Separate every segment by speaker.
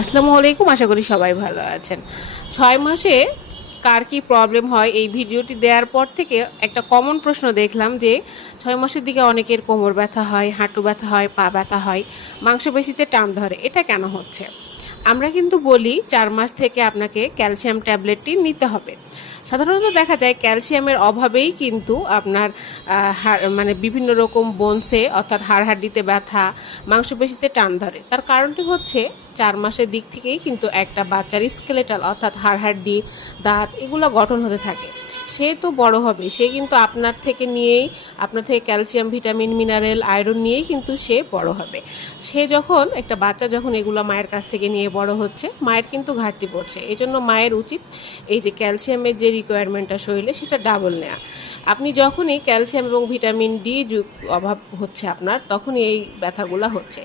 Speaker 1: আসসালামু আলাইকুম, আশা করি সবাই ভালো আছেন। ছয় মাসে কার কি প্রবলেম হয় এই ভিডিওটি দেওয়ার পর থেকে একটা কমন প্রশ্ন দেখলাম যে, ছয় মাসের দিকে অনেকের কোমর ব্যথা হয়, হাঁটু ব্যথা হয়, পা ব্যথা হয়, মাংসপেশিতে টান ধরে। এটা কেন হচ্ছে? আমরা কিন্তু বলি চার মাস থেকে আপনাকে ক্যালসিয়াম ট্যাবলেটটি নিতে হবে। সাধারণত দেখা যায় ক্যালসিয়ামের অভাবেই কিন্তু আপনার মানে বিভিন্ন রকম বোনসে অর্থাৎ হাড় হাড্ডিতে ব্যথা, মাংসপেশিতে টান ধরে। তার কারণটি হচ্ছে চার মাসের দিক থেকেই কিন্তু একটা বাচ্চার স্কেলেটাল অর্থাৎ হাড়হাড্ডি দাঁত এগুলো গঠন হতে থাকে। সে তো বড় হবে, সে কিন্তু আপনার থেকে নিয়েই, আপনার থেকে ক্যালসিয়াম ভিটামিন মিনারেল আয়রন নিয়েই কিন্তু সে বড় হবে। সে যখন, একটা বাচ্চা যখন এগুলো মায়ের কাছ থেকে নিয়ে বড় হচ্ছে, মায়ের কিন্তু ঘাটতি পড়ছে। এই জন্য মায়ের উচিত এই যে ক্যালসিয়ামের যে রিকোয়ারমেন্টটা শরীরে, সেটা ডাবল নেওয়া আপনি যখনই ক্যালসিয়াম এবং ভিটামিন ডি অভাব হচ্ছে আপনার, তখনই এই ব্যথাগুলো হচ্ছে।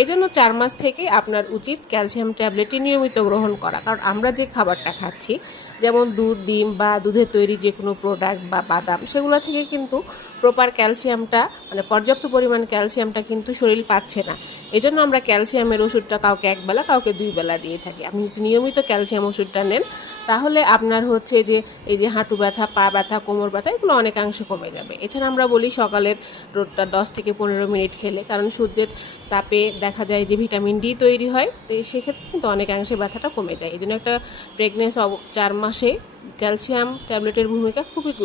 Speaker 1: এই জন্য চার মাস থেকে আপনার উচিত ক্যালসিয়াম ট্যাবলেটই নিয়মিত গ্রহণ করা। কারণ আমরা যে খাবারটা খাচ্ছি যেমন দুধ, ডিম বা দুধের তৈরি যে কোনো প্রোডাক্ট বা বাদাম, সেগুলো থেকে কিন্তু প্রপার ক্যালসিয়ামটা মানে পর্যাপ্ত পরিমাণ ক্যালসিয়ামটা কিন্তু শরীর পাচ্ছে না। এই জন্য আমরা ক্যালসিয়ামের ওষুধটা কাউকে একবেলা কাউকে দুই বেলা দিয়ে থাকি। আপনি যদি নিয়মিত ক্যালসিয়াম ওষুধটা নেন, তাহলে আপনার হচ্ছে যে, এই যে হাঁটু ব্যথা, পা ব্যথা, কোমর ব্যথা, এগুলো অনেকাংশে কমে যাবে। এছাড়া আমরা বলি সকালের রোদটা দশ থেকে পনেরো মিনিট খেলে, কারণ সূর্যের তাপে দেখা যায় যে ভিটামিন ডি তৈরি হয়, তো সেক্ষেত্রে কিন্তু অনেকাংশে ব্যথাটা কমে যায়। এই জন্য একটা প্রেগনেন্স চার মাসে ক্যালসিয়াম ট্যাবলেটের ভূমিকা খুবই গুরুত্ব